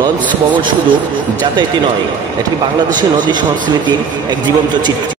Launch ভ্রমণ শুধু যাতায়াতই নয়, এটি বাংলাদেশের নদী সংস্কৃতির এক জীবন্ত চিত্র।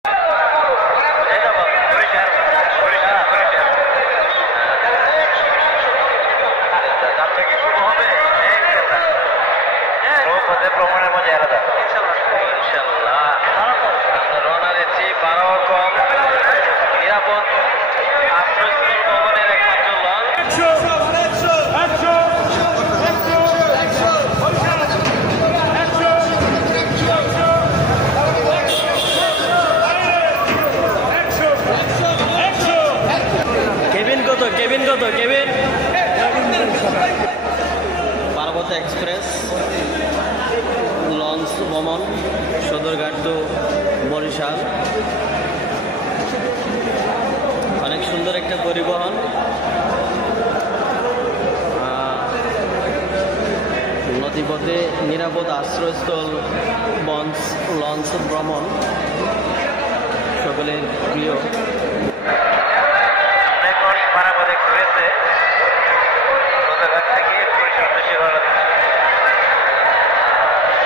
কেবিন পার্বত্য এক্সপ্রেস লঞ্চ ভ্রমণ সদরঘাট টু বরিশাল, অনেক সুন্দর একটা পরিবহন। নদীপথে নিরাপদ আশ্রয়স্থল লঞ্চ ভ্রমণ সকলের প্রিয়।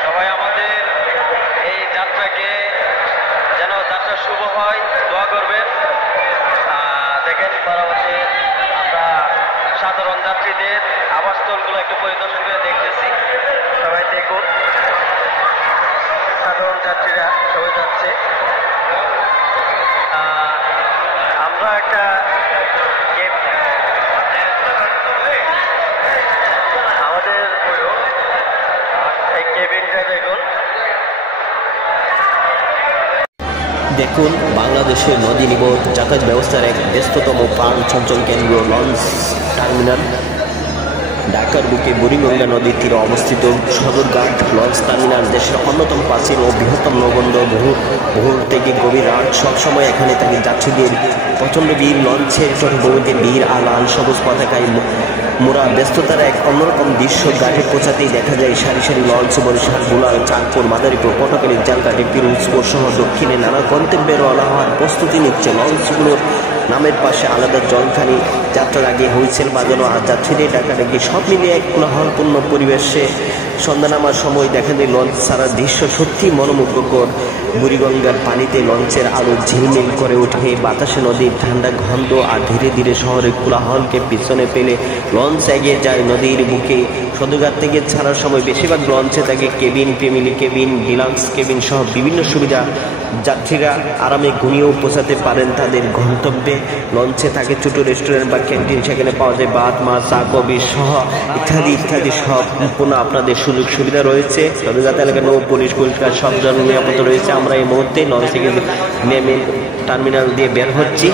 সবাই আমাদের এই যাত্রাকে যেন যাত্রা শুভ হয় দোয়া করবেন। দেখেন পারাবতে আমরা সাধারণ যাত্রীদের আবাসস্থলগুলো একটু পরিদর্শন করে দেখতেছি। সবাই দেখুন, সাধারণ যাত্রীরা সবাই যাচ্ছে। আমরা একটা আমাদের এই কেবিনটা দেখুন বাংলাদেশের নদী নিবট যাতায়াত ব্যবস্থার এক ব্যস্ততম প্রাণ চঞ্চল কেন্দ্র লঞ্চ টার্মিনাল। ঢাকার বুকে বুড়িগঙ্গা নদীর তীরে অবস্থিত সদরঘাট লঞ্চ টার্মিনাল দেশের অন্যতম প্রাচীন ও বৃহত্তম নৌবন্দর। ভোর থেকে গভীর রাত সবসময় এখানে থাকে যাত্রীদের প্রচণ্ড ভিড়। লঞ্চের চটভূমিতে ভিড় আর লাল সবুজ পতাকায় মোরা ব্যস্ততার এক অন্যরকম দৃশ্য। ঘাটে পৌঁছাতেই দেখা যায় সারি সারি লঞ্চ বরিশাল, বুলাল, চাঁদপুর, মাদারীপুর, পটুয়াখালী, জালকাঠি, পিরোজপুর সহ দক্ষিণে নানা গন্তব্যে রওনা হওয়ার প্রস্তুতি নিচ্ছে। লঞ্চগুলোর নামের পাশে আলাদা জলখানি, যাত্রার আগে হুইসেল বাজানো আর যাত্রীদের ডাকাডাকি, সব মিলিয়ে এক কোলাহলপূর্ণ পরিবেশে সন্ধ্যা নামার সময় দেখা যায় লঞ্চ ছাড়ার দৃশ্য সত্যি মনোমুগ্ধকর। বুড়িগঙ্গার পানিতে লঞ্চের আলো ঝিলমিল করে ওঠে, বাতাসে নদীর ঠান্ডা গন্ধ আর ধীরে ধীরে শহরের কোলাহলকে পিছনে ফেলে লঞ্চ এগিয়ে যায় নদীর বুকে। সদরঘাট থেকে ছাড়ার সময় বেশিরভাগ লঞ্চে থাকে cabin, family cabin, deluxe cabin সহ বিভিন্ন সুবিধা। যাত্রীরা আরামে ঘুমিয়েও পৌঁছাতে পারেন তাদের গন্তব্যে। লঞ্চে থাকে ছোট রেস্টুরেন্ট বা ক্যান্টিন, সেখানে পাওয়া যায় ভাত, মাছ, চা, কফি সহ ইত্যাদি ইত্যাদি সব সম্পূর্ণ আপনাদের সুযোগ সুবিধা রয়েছে। সদরঘাট এলাকায় নৌ পুলিশ পরিষ্কার সব ধরনের নিরাপত্তা রয়েছে। আমরা এই মুহূর্তে লঞ্চ থেকে নেমে টার্মিনাল দিয়ে বের হচ্ছি।